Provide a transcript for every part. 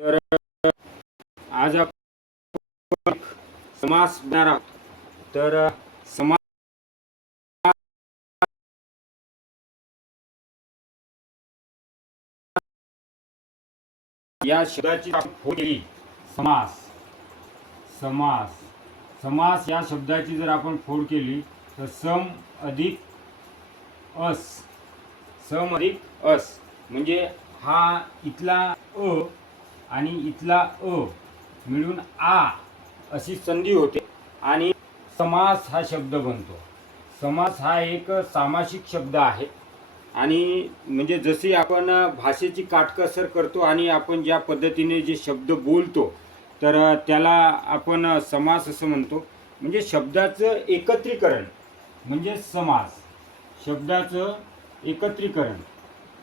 तर आज आपण समास घेणार आहोत. तर समास या शब्दाची फोड केली. समास. समास. समास या शब्दाची जर आपण फोड केली तर सम अधिक अस. सम अधिक अस. म्हणजे हा इथला अ आणि इथला अ मिळून आ अशी संधी होते. आणि समास हा शब्द बनतो. समास हा एक सामासिक शब्द आहे. आणि म्हणजे जशी आपण भाषेची काटकसर करतो आणि आपण ज्या पद्धतीने जे शब्द बोलतो तर त्याला आपण समास असं म्हणतो. म्हणजे शब्दाचं एकत्रीकरण म्हणजे समास. शब्दाचं एकत्रीकरण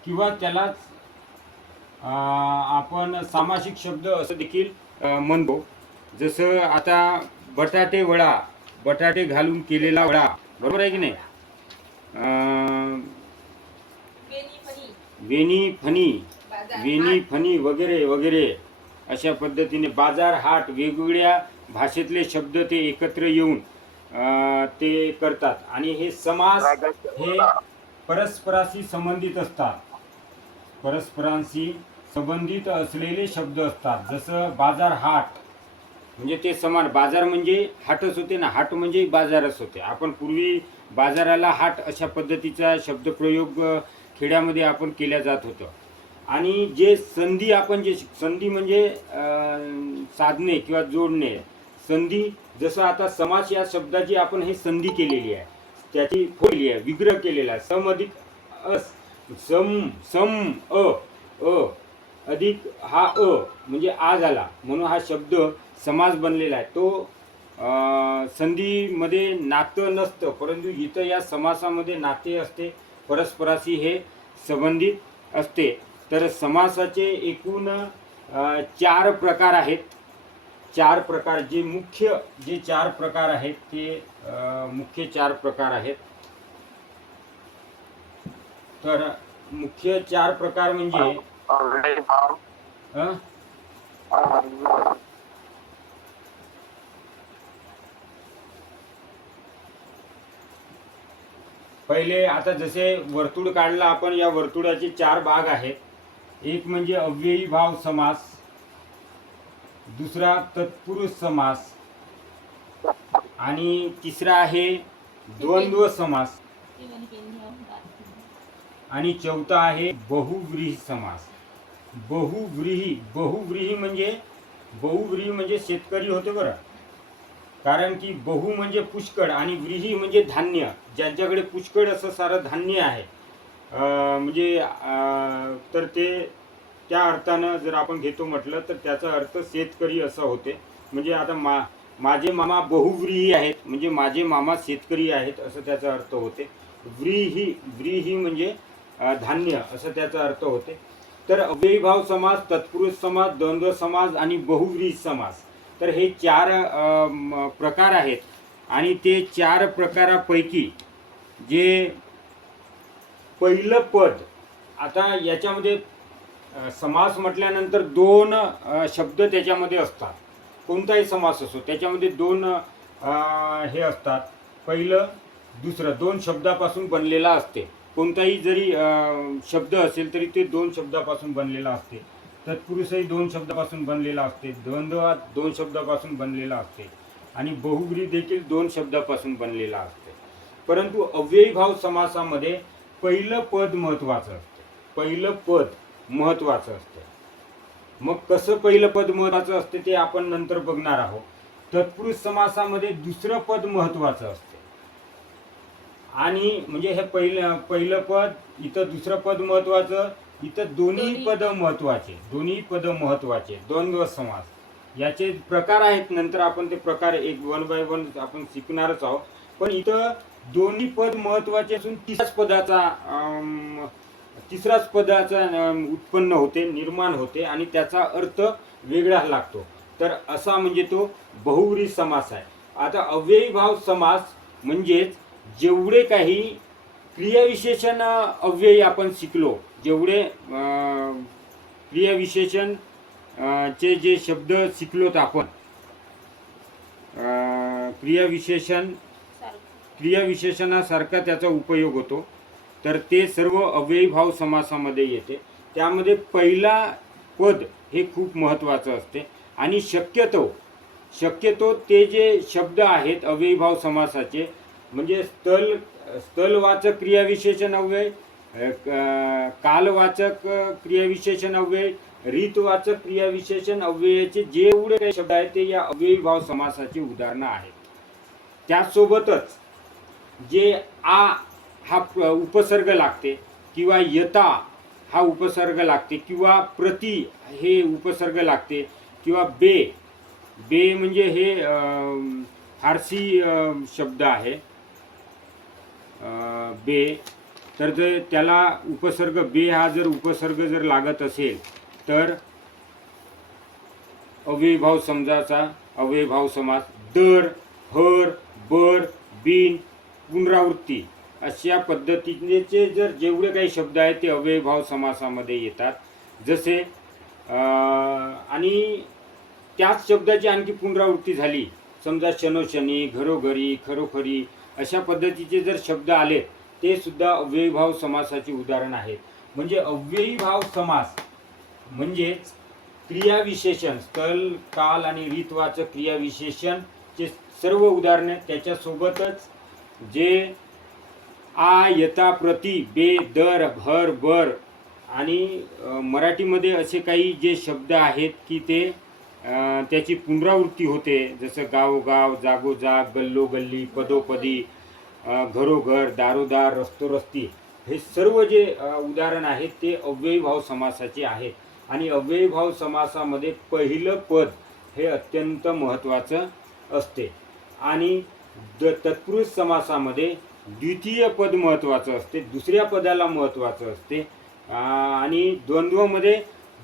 किंवा त्यालाच आपण सामासिक शब्द असं देखील म्हणतो. जसं आता बटाटे वडा बटाटे घालून केलेला वडा बरोबर आहे की नाही? अ, बेनी फणी वेणी फणी वेणी फणी वगैरे वगैरे अशा पद्धतीने बाजार हाट वेगवेगळ्या भाषेतले शब्द ते एकत्र येऊन ते करतात. आणि हे समास हे परस्पराशी संबंधित असतात. परस्परांशी संबंधित असलेले शब्द असतात. जसं बाजार हाट म्हणजे ते समान. बाजार म्हणजे हाटच होते ना? हाट म्हणजे बाजारच होते. आपण पूर्वी बाजाराला हाट अशा पद्धतीचा शब्दप्रयोग खेड्यामध्ये आपण केल्या जात होतं. आणि जे संधी आपण जे संधी म्हणजे साधणे किंवा जोडणे संधी जसं आता समाज या शब्दाची आपण हे संधी केलेली आहे त्याची खोली आहे विग्रह केलेला आहे समधिक अस सम सम अ अ अधिक हा अ म्हणजे आ झाला. म्हणून हा शब्द समास बनलेला आहे. तो संधीमध्ये नातं नसतं परंतु इथं या समासामध्ये नाते असते परस्पराशी हे संबंधित असते. तर समासाचे एकूण चार प्रकार आहेत. चार प्रकार जे मुख्य जे चार प्रकार आहेत ते मुख्य चार प्रकार आहेत. तर मुख्य चार प्रकार म्हणजे पहिले आता जसे वर्तुळ काढला आपण या वर्तुळाचे चार भाग आहेत. एक म्हणजे अव्ययी भाव समास दुसरा तत्पुरुष समास आणि तिसरा आहे द्वंद्व समास. आणि चौथा आहे बहुव्रीही समास. बहुव्रीही बहुव्रीही म्हणजे बहुव्रीही म्हणजे शेतकरी होते बरं. कारण की बहु म्हणजे पुष्कळ आणि व्रीही म्हणजे धान्य. ज्यांच्याकडे पुष्कळ असं सारं धान्य आहे म्हणजे तर ते त्या अर्थानं जर आपण घेतो म्हटलं तर त्याचा अर्थ शेतकरी असं होते. म्हणजे आता मा माझे मामा बहुव्रीही आहेत म्हणजे माझे मामा शेतकरी आहेत असं त्याचा अर्थ होते. व्रीही व्रीही म्हणजे धान्य असं त्याचा अर्थ होते. तर अव्ययीभाव समास तत्पुरुष समास द्वंद्व समास आणि बहुव्रीज समास. तर हे चार म, प्रकार आहेत. आणि ते चार प्रकारापैकी जे पहिलं पद आता याच्यामध्ये समास म्हटल्यानंतर दोन शब्द त्याच्यामध्ये असतात. कोणताही समास असो त्याच्यामध्ये दोन हे असतात. पहिलं दुसरं दोन शब्दापासून बनलेला असते. कोणताही जरी शब्द असेल तरी ते दोन शब्दापासून बनलेला असते. तत्पुरुषही दोन शब्दापासून बनलेला असते. द्वंद्व दोन शब्दापासून बनलेला असते. आणि बहुग्री देखील दोन शब्दापासून बनलेला असते. परंतु अव्ययी भाव समासामध्ये पहिलं पद महत्त्वाचं असतं. पहिलं पद महत्त्वाचं असतं. मग कसं पहिलं पद महत्त्वाचं असते ते आपण नंतर बघणार आहोत. तत्पुरुष समासामध्ये दुसरं पद महत्त्वाचं असतं. आणि म्हणजे हे पहिलं पहिलं पद इथं दुसरं पद महत्त्वाचं इथं दोन्ही. पद महत्त्वाचे दोन्ही पद महत्त्वाचे द्वंद्व समास. याचे प्रकार आहेत नंतर आपण ते प्रकार एक वन बाय वन आपण शिकणारच आहोत. पण इथं दोन्ही पद महत्त्वाचे असून तिसऱ्याच पदाचा तिसराच पदाचा उत्पन्न होते निर्माण होते आणि त्याचा अर्थ वेगळा लागतो. तर असा म्हणजे तो बहुव्रीही समास आहे. आता अव्ययी भाव समास म्हणजेच जेवढे काही क्रियाविशेषण अव्ययी आपण शिकलो जेवढे क्रियाविशेषण चे जे शब्द शिकलोत आपण क्रियाविशेषण क्रियाविशेषणासारखा त्याचा उपयोग होतो. तर ते सर्व अव्ययीभाव समासामध्ये येते. त्यामध्ये पहिला पद हे खूप महत्त्वाचं असते. आणि शक्यतो शक्यतो ते जे शब्द आहेत अव्ययीभाव समासाचे म्हणजे स्थल स्थलवाचक क्रियाविशेषण अव्यय क- कालवाचक क्रियाविशेषण अव्यय रीतवाचक क्रियाविशेषण अव्ययाचे जेवढे काही शब्द आहेत ते या अव्ययीभाव समासाची उदाहरणं आहेत. त्यासोबतच जे आ हा उपसर्ग लागते किंवा यता हा उपसर्ग लागते किंवा प्रति हे उपसर्ग लागते किंवा बे बे म्हणजे हे फारसी शब्द आहे. बे तर जर त्याला उपसर्ग बे हा जर उपसर्ग जर लागत असेल तर अव्ययभाव समजाचा अव्ययभाव समास दर हर बर बिन पुनरावृत्ती अशा पद्धतीचे जर जेवढे काही शब्द आहेत ते अव्ययभाव समासामध्ये येतात. जसे आणि त्याच शब्दाची आणखी पुनरावृत्ती झाली. समजा शनोशनी घरोघरी खरोखरी अशा पद्धतीचे जर शब्द आले ते सुद्धा अव्ययीभाव समासाचे उदाहरण आहे. म्हणजे अव्ययीभाव समास म्हणजेच क्रियाविशेषण स्थल काल आणि रीतवाचक क्रियाविशेषणचे सर्व उदाहरणे त्याच्यासोबतच. जे आ यता प्रति बे दर भर बर आणि मराठीमध्ये असे काही जे शब्द आहेत की ते त्याची पुनरावृत्ती होते. जसं गावोगाव जागोजाग गल्लोगल्ली पदोपदी घरोघर दारोदार रस्तोरस्ती हे सर्व जे उदाहरण आहेत ते अव्ययीभाव समासाचे आहेत. आणि अव्ययीभाव समासामध्ये पहिलं पद हे अत्यंत महत्त्वाचं असते. आणि द तत्पुरुष समासामध्ये द्वितीय पद महत्त्वाचं असते दुसऱ्या पदाला महत्त्वाचं असते. आणि द्वंद्वमध्ये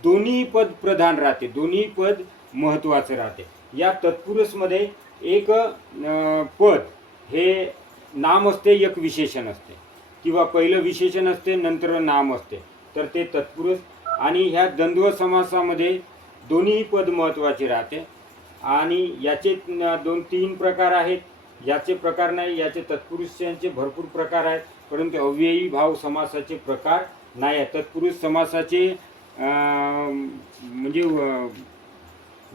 दोन्ही पद प्रधान राहते. दोन्ही पद महत्त्वाचं राहते. या तत्पुरुषमध्ये एक पद हे नाम असते एक विशेषण असते. किंवा पहिलं विशेषण असते नंतर नाम असते. तर ते तत्पुरुष आणि ह्या द्वंद्व समासामध्ये दोन्ही पद महत्त्वाचे राहते. आणि याचे दोन तीन प्रकार आहेत. याचे प्रकार नाही याचे तत्पुरुषांचे भरपूर प्रकार आहेत. परंतु अव्ययी भाव समासाचे प्रकार नाही आहेत. तत्पुरुष समासाचे म्हणजे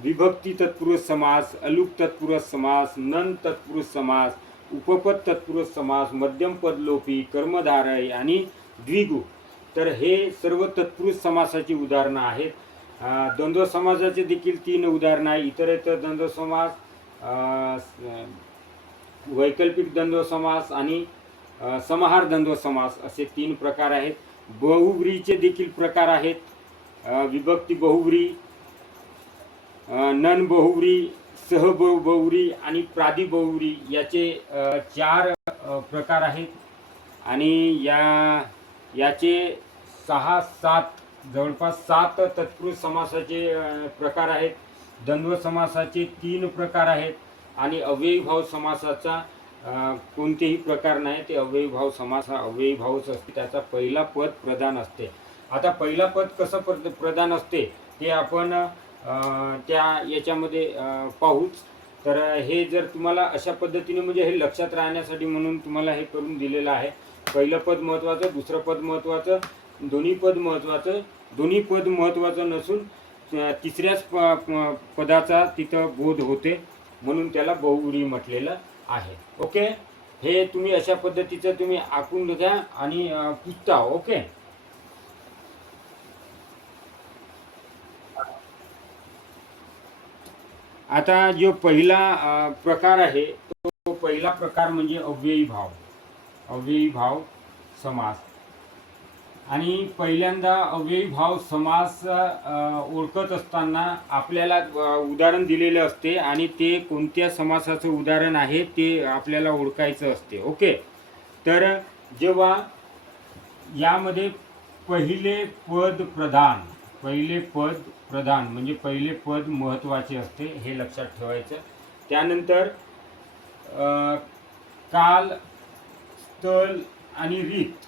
विभक्ती तत्पुरुष समास अलुक तत्पुरुष समास नन तत्पुरुष समास उपपद तत्पुरुष समास मध्यम पदलोपी कर्मधारय आणि द्विगु. तर हे सर्व तत्पुरुष समासाची उदाहरणं आहेत. द्वंद्व समासाचे देखील तीन उदाहरणं आहे. इतर इतर द्वंद्व समास वैकल्पिक द्वंद्व समास आणि समाहार द्वंद्व समास असे तीन प्रकार आहेत. बहुव्रीचे देखील प्रकार आहेत. विभक्ती बहुव्री ननबहुरी नन आणि प्रादिबहुरी याचे चार प्रकार आहेत. आणि या याचे सहा सात जवळपास सात तत्पुरुष समासाचे प्रकार आहेत. द्वंद्व समासाचे तीन प्रकार आहेत. आणि अव्ययीभाव समासाचा कोणतेही प्रकार नाही. ते अव्ययीभाव समास हा अव्ययीभावच असते. त्याचा पहिला पद प्रधान असते. आता पहिला पद कसं प्र प्रधान असते? ते आपण त्या याच्यामध्ये पाहूच. तर हे जर तुम्हाला अशा पद्धतीने म्हणजे हे लक्षात राहण्यासाठी म्हणून तुम्हाला हे करून दिलेलं आहे. पहिलं पद महत्त्वाचं दुसरं पद महत्त्वाचं दोन्ही पद महत्त्वाचं दोन्ही पद महत्त्वाचं नसून तिसऱ्याच प प- पदाचा तिथं बोध होते म्हणून त्याला बहुगुणी म्हटलेलं आहे. ओके? हे तुम्ही अशा पद्धतीचं तुम्ही आखून घ्या आणि अ, पुसता ओके? आता जो पहिला प्रकार आहे तो पहिला प्रकार म्हणजे अव्ययी भाव. अव्ययी भाव समास. आणि पहिल्यांदा अव्ययी भाव समास ओळखत असताना आपल्याला उदाहरण दिलेले असते आणि ते कोणत्या समासाचं उदाहरण आहे ते आपल्याला ओळखायचं असते. ओके? तर जेव्हा यामध्ये पहिले पद प्रधान पहिले पद प्रधान म्हणजे पहिले पद महत्त्वाचे असते हे लक्षात ठेवायचं. त्यानंतर काल स्थल आणि रीत.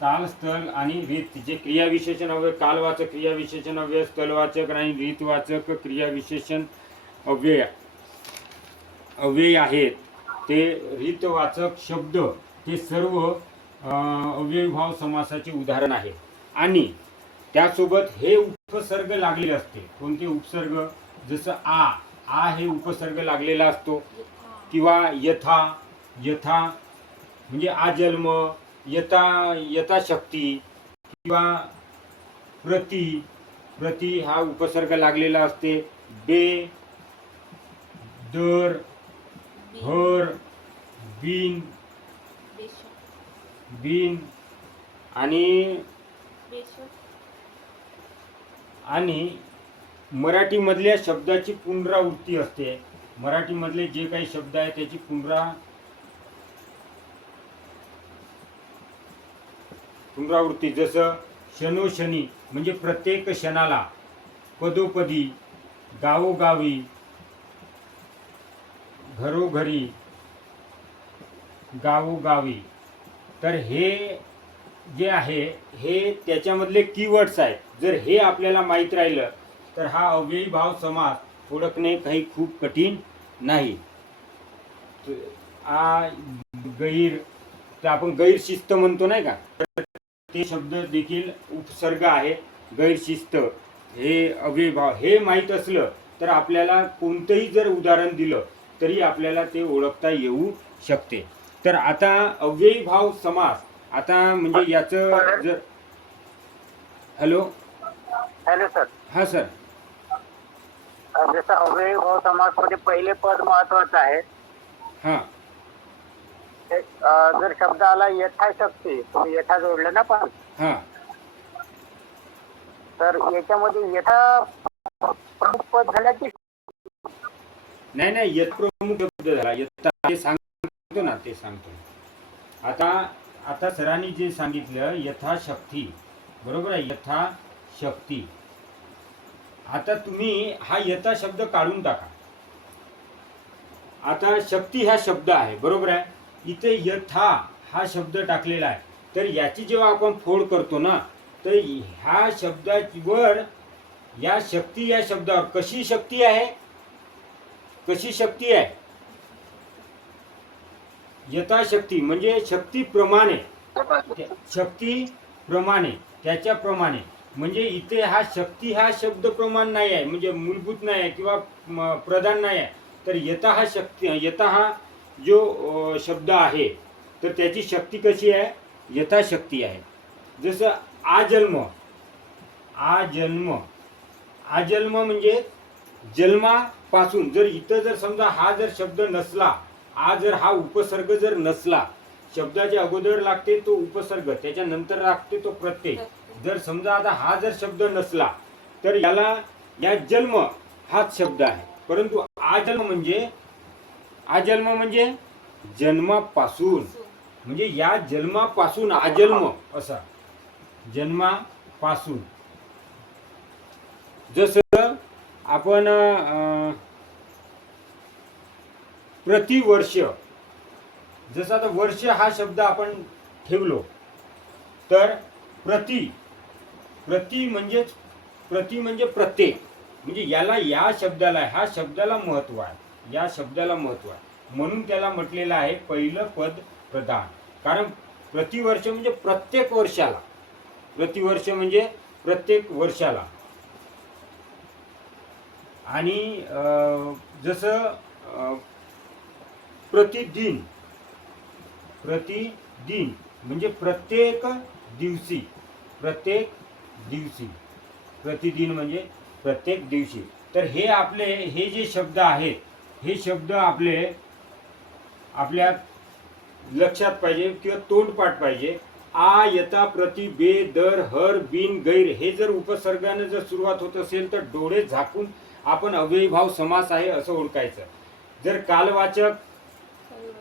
काल स्थल आणि रीत जे क्रियाविशेषण अव्यय कालवाचक क्रियाविशेषण अव्यय स्थलवाचक आणि रीतवाचक क्रियाविशेषण अव्यय अव्यय आहेत. ते रीतवाचक शब्द हे सर्व अव्ययभाव समासाचे उदाहरण आहे. आणि त्यासोबत हे उपसर्ग लागलेले असते. कोणते उपसर्ग? जसं आ आ हे उपसर्ग लागलेला असतो. किंवा यथा यथा म्हणजे आजन्म यथा यथाशक्ती किंवा प्रति प्रति हा उपसर्ग लागलेला असते. बे दर हर बिन बिन आणि आणि मराठीमधल्या शब्दाची पुनरावृत्ती असते. मराठीमधले जे काही शब्द आहे त्याची पुनरा पुनरावृत्ती जसं शनोशनी म्हणजे प्रत्येक क्षणाला पदोपदी गावोगावी घरोघरी गावोगावी. तर हे जे आहे हे त्याच्यामधले कीवर्ड्स आहेत. जर हे आपल्याला माहीत राहिलं तर हा अव्ययी भाव समास ओळखणे काही खूप कठीण नाही. आ गैर तर आपण गैरशिस्त म्हणतो नाही का? तर ते शब्द देखील उपसर्ग आहे गैरशिस्त हे अव्ययी भाव हे माहीत असलं तर आपल्याला कोणतंही जर उदाहरण दिलं तरी आपल्याला ते ओळखता येऊ शकते. तर आता अव्ययी भाव समास आता म्हणजे याचं जर हॅलो? Hello sir. हा सर. जसं अव्यय भाव समासमध्ये पहिले पद महत्वाचं आहे. हां. अं, जर शब्द आला यथाशक्ती तुम्ही यथा जोडलं ना पण हां. तर याच्यामध्ये यथा प्रमुख पद झालं की नाही नाही यत प्रमुख शब्द झाला. यत्ता ते सांगतो ना ते सांगतो. आता आता सरांनी जे सांगितलं यथाशक्ती. बरोबर आहे यथाशक्ती. आता तुम्ही हा यथा शब्द काढून टाका. आता शक्ती हा शब्द आहे बरोबर आहे? इथे यथा हा शब्द टाकलेला आहे. तर याची जेव्हा आपण फोड करतो ना तर ह्या शब्दावर या शक्ती या शब्दावर कशी शक्ती आहे? कशी शक्ती आहे? यथाशक्ती म्हणजे शक्तीप्रमाणे त्या- शक्तीप्रमाणे त्याच्याप्रमाणे म्हणजे इथे हा शक्ती हा शब्द प्रमाण नाही आहे म्हणजे मूलभूत नाही आहे किंवा प्रधान नाही आहे. तर यथा हा शक्ती यथा हा जो शब्द आहे तर त्याची शक्ती कशी आहे? यथाशक्ती आहे. जसं आजन्म आजन्म आजन्म म्हणजे जन्मापासून. जर इथं जर समजा हा जर शब्द नसला आज जर हा उपसर्ग जर नसला शब्दाच्या अगोदर लागते तो उपसर्ग त्याच्यानंतर लागते तो प्रत्यय. जर समजा आता हा जर शब्द नसला तर याला या जन्म हाच शब्द आहे. परंतु आजन्म म्हणजे आजन्म म्हणजे जन्मापासून. म्हणजे या जन्मापासून आजन्म असा. जन्मापासून. जसं आपण अं, प्रतिवर्ष. जसं आता वर्ष हा शब्द आपण ठेवलो तर प्रति प्रति म्हणजेच प्रति म्हणजे प्रत्येक. म्हणजे याला या शब्दाला ह्या शब्दाला महत्त्व आहे. या शब्दाला महत्त्व आहे. म्हणून त्याला म्हटलेलं आहे पहिलं पद प्रधान कारण प्रतिवर्ष म्हणजे प्रत्येक वर्षाला. प्रतिवर्ष म्हणजे प्रत्येक वर्षाला. आणि जसं प्रतिदिन. प्रतिदिन. म्हणजे प्रत्येक दिवशी. प्रत्येक दिवशी. प्रतिदिन म्हणजे प्रत्येक दिवशी. तर हे आपले हे जे शब्द आहेत हे शब्द आपले आपल्या लक्षात पाहिजे किंवा तोंडपाठ पाहिजे. आ यता प्रति बे दर हर बिन गैर हे जर उपसर्गाने जर सुरुवात होत असेल तर डोळे झाकून आपण अव्ययभाव समास आहे असं ओळखायचं. जर कालवाचक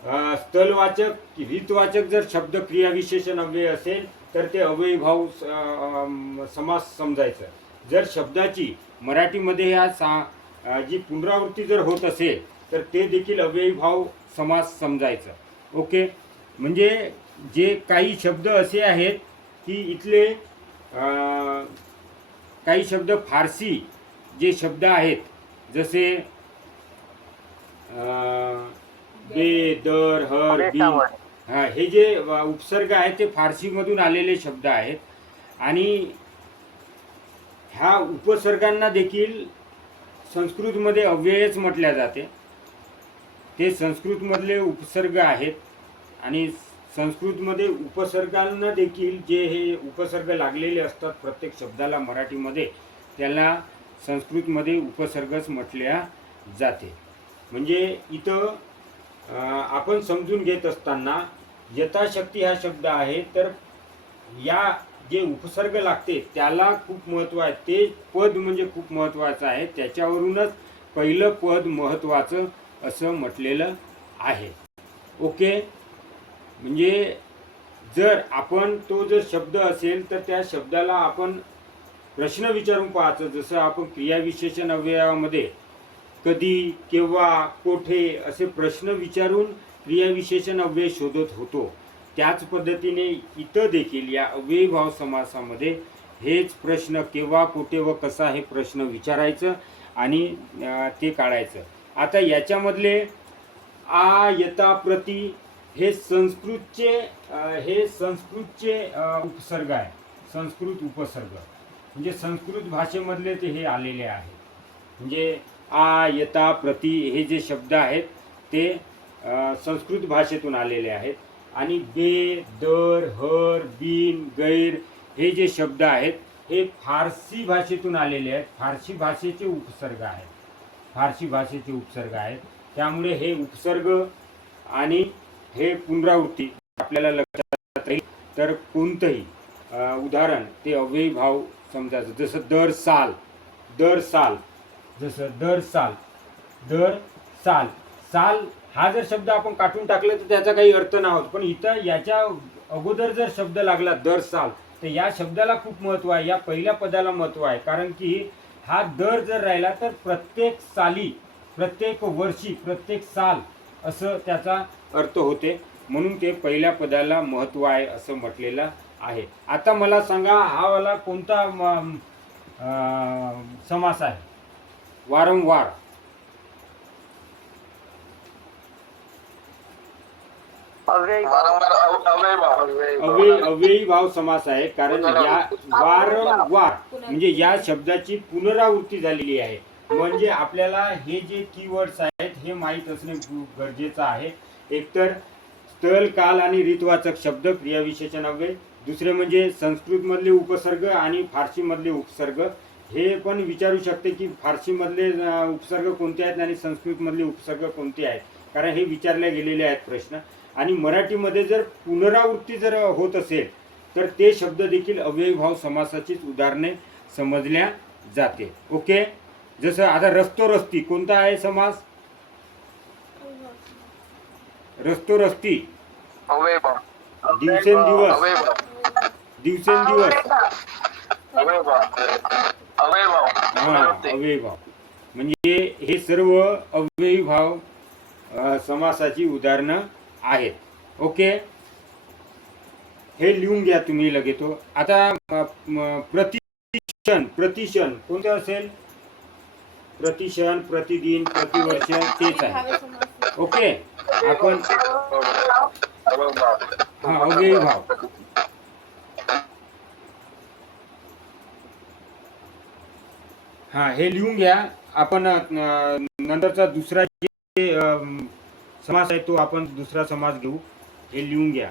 स्थलवाचक हितवाचक जर शब्द क्रियाविशेषण अव्यय असेल तर ते अव्ययीभाव स- समास समजायचं. जर शब्दाची मराठीमध्ये ह्या सा जी पुनरावृत्ती जर होत असेल तर ते देखील अव्ययीभाव समास समजायचं. ओके? म्हणजे जे काही शब्द असे आहेत की इथले काही शब्द फारसी जे शब्द आहेत जसे आ, बे. दर हर बिन. हा हे जे उपसर्ग आहेत ते फारसीमधून आलेले शब्द आहेत. आणि ह्या उपसर्गांना देखील संस्कृतमध्ये अव्ययच म्हटल्या जाते. ते संस्कृतमधले उपसर्ग आहेत. आणि संस्कृतमध्ये उपसर्गांना देखील जे हे उपसर्ग लागलेले असतात प्रत्येक शब्दाला मराठीमध्ये त्याला संस्कृतमध्ये उपसर्गच म्हटल्या जाते. म्हणजे इथं आपण समजून घेत असताना यथाशक्ती हा शब्द आहे तर या जे उपसर्ग लागते त्याला खूप महत्त्व आहे. ते पद म्हणजे खूप महत्त्वाचं आहे. त्याच्यावरूनच पहिलं पद महत्त्वाचं असं म्हटलेलं आहे. ओके? म्हणजे जर आपण तो जर शब्द असेल तर त्या शब्दाला आपण प्रश्न विचारून पाहायचं. जसं आपण क्रियाविशेषण अवयवामध्ये कधी केव्हा कोठे असे प्रश्न विचारून क्रियाविशेषण अव्यय शोधत होतो. त्याच पद्धतीने इथं देखील या अव्ययभाव समासामध्ये हेच प्रश्न केव्हा कुठे व कसा हे प्रश्न विचारायचं आणि ते काढायचं. आता याच्यामधले आ यता प्रति हे संस्कृतचे हे संस्कृतचे उपसर्ग आहे. संस्कृत उपसर्ग. म्हणजे संस्कृत भाषेमधले ते हे आलेले आहे. म्हणजे आ यता प्रति हे जे शब्द आहेत ते संस्कृत भाषेतून आलेले आहेत. आणि बे दर हर बिन गैर हे जे शब्द आहेत हे फारसी भाषेतून आलेले आहेत. फारसी भाषेचे उपसर्ग आहेत. फारसी भाषेचे उपसर्ग आहेत. त्यामुळे हे उपसर्ग आणि हे पुनरावृत्ती आपल्याला लक्षात राहील. तर कोणतंही उदाहरण ते अव्ययी भाव समजायचं. जसं दर साल दर साल जसं दर साल दर साल. साल हा जर शब्द आपण काढून टाकला तर त्याचा काही अर्थ नाही होत. पण इथं याच्या अगोदर जर शब्द लागला दर साल तर या शब्दाला खूप महत्त्व आहे. या पहिल्या पदाला महत्त्व आहे. कारण की हा दर जर राहिला तर प्रत्येक साली प्रत्येक वर्षी प्रत्येक साल असं त्याचा अर्थ होते. म्हणून ते पहिल्या पदाला महत्त्व आहे असं म्हटलेलं आहे. आता मला सांगा हा वाला कोणता म, समास आहे? वारंवार. अव्यय वारंवार अव- अव्यय भाव. समास आहे कारण या वारंवार म्हणजे या शब्दाची पुनरावृत्ती झालेली आहे. म्हणजे आपल्याला हे जे कीवर्ड्स आहेत हे माहीत असणे खूप गरजेचं आहे. एकतर स्थल काल आणि रीतवाचक शब्द क्रियाविशेषण अव्यय दुसरे म्हणजे संस्कृतमधले उपसर्ग आणि फारसीमधले उपसर्ग. हे पण विचारू शकते की फारसीमधले उपसर्ग कोणते आहेत आणि संस्कृतमधले उपसर्ग कोणते आहेत? कारण हे विचारले गेलेले आहेत प्रश्न. आणि मराठीमध्ये जर पुनरावृत्ती जर होत असेल तर ते शब्द देखील अव्ययीभाव समासाचीच उदाहरणे समजल्या जाते. ओके जसं आता रस्तो रस्ती कोणता आहे समास? रस्तो रस्ती. दिवसेंदिवस. दिवसेंदिवस. अव्यय भाव. अव्यय भाव. म्हणजे हे सर्व अव्ययीभाव अ, समासाची उदाहरणं आहेत ओके हे लिहून घ्या तुम्ही लगेच. आता प्रतिक्षण प्रतिक्षण कोणतं असेल प्रतिक्षण प्रतिदिन प्रतिवर्ष तेच आहे ओके आपण अव्यय भाव. हा अव्ययी भाव हा हे लिहून घ्या. आपण नंतरचा दुसरा जे समास आहे तो आपण दुसरा समास घेऊ. हे लिहून घ्या.